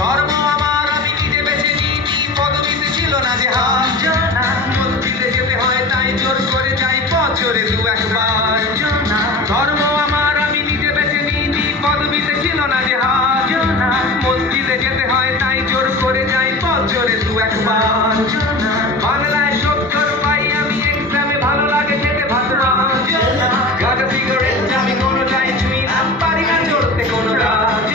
ধর্ম আমার আমি নিজে বেছে নিইনি, পদবিতে ছিল না যে হাত, মসজিদে যেতে হয় তাই জোর করে যাই বছরে দু একবার। ধর্ম আমার আমি নিজে বেছে নিইনি, পদবিতে ছিল না যে হাত, মসজিদে যেতে হয় তাই জোর করে যাই বছরে দু একবার। বাংলায় 70 পাই আমি এক্সামে, ভালো লাগে খেতে ভাত মাছ, গাঁজা সিগারেট আমি কোনোটাই ছুঁই না, পারি না চড়তে কোনো গাছ।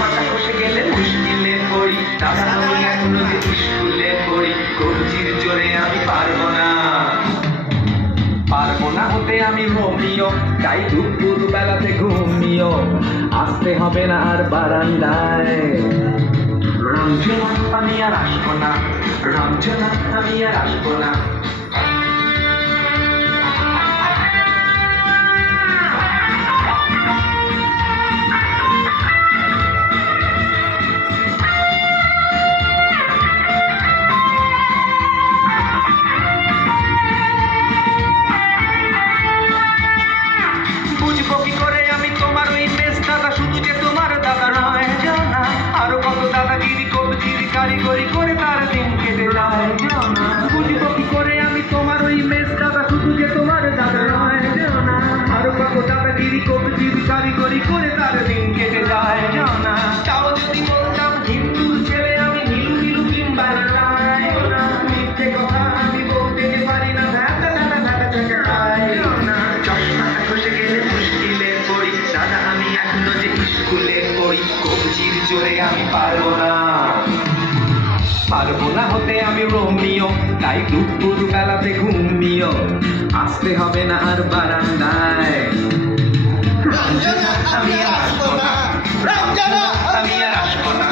পাতা খসে গেলে মুশকিলে পড়ি, দাদা আমি এখনো যে স্কুলে পড়ি, কবজির জোরে আমি পারবো না হতে আমি রোমিও, তাই দুপুর বেলাতে ঘুমিও, আসতে হবে না আর বারান্দায়। রঞ্জনা আমি আর আসবো না, রঞ্জনা আমি আর আসবো না। বুঝবো কি করে আমি তোমার ওই বেশ দাদা, শুধু যে তোমার দাদা নয়, আরো কত দাদাগিরি কবজির কারিগরি করে তার দিন কেটে যায়। বুঝবো কি করে আমি তোমার ওই বেশ দাদা, শুধু যে তোমার দাদা নয়, আরো কত দাদাগিরি কবজির কারিগরি করে তার দিন কেটে যায়। তাও যদি বলতাম হিন্দুর ছেলে আমি, নীলু নীলু কিংবা মিথ্যে কথা আমি বলতে যে পারি না, চশমাটা খসে গেলে মুশকিলে পড়ি, দাদা আমি এখনো যে স্কুলে পড়ি, কবজির জোরে আমি পারবো না হতে আমি রোমিও, তাই দুপুর বেলাতে ঘুমিও, আসতে হবে না আর বারান্দায়। রঞ্জনা আমি আর আসবো না, রঞ্জনা আমি আর আসবো না।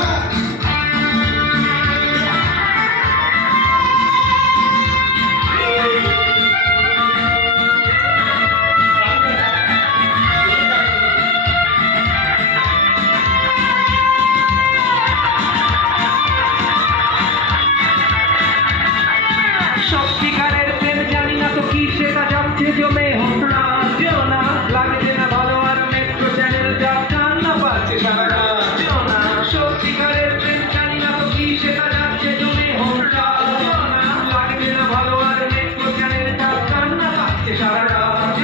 সত্যিকারের প্রেম জানি না তো কি সেটা যাচ্ছে জমে হোনা, লাগছে না ভালো আর মেট্রো চ্যানেল যা কান্না পাচ্ছে সারা রাত। সত্যিকারের প্রেম জানি না তো কি সেটা যাচ্ছে জমে হোনা, লাগছে না ভালো আর মেট্রো চ্যানেল যা কান্না পাচ্ছে সারা রাত।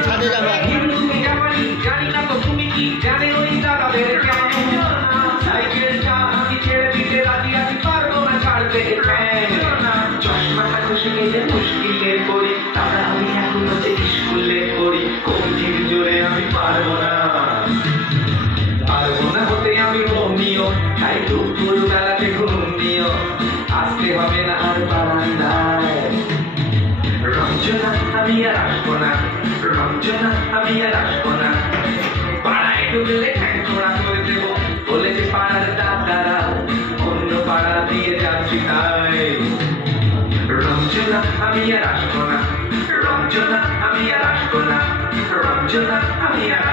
হিন্দু জাপানি জানি না তো তুমি কি জানে ওই দাদাদের সাইকেলটা আমি ছেড়ে দিতে রাজি আছি, পারবো না ছাড়তে চশমাটা খসে গেলে মুশকিলে পড়ি, দাদা আমি এখনো যে স্কুলে পড়ি, কবজির জোরে আমি পারবো না হতে আমি রোমিও, তাই দুপুর বেলাতে ঘুমিও, আসতে হবে না আর বারান্দায়। রঞ্জনা আমি আর আসবো না, রঞ্জনা আমি আর আসবো না। পাড়ায় ঢুকলে ঠ্যাং ছোড়া করে দেবো, বলেছে পাড়ার দাদারা, অন্য পাড়া দিয়ে যাচ্ছি তাই। রঞ্জনা আমি আর আসবো না, রঞ্জনা আমি আর আসবো না, রঞ্জনা আমি আর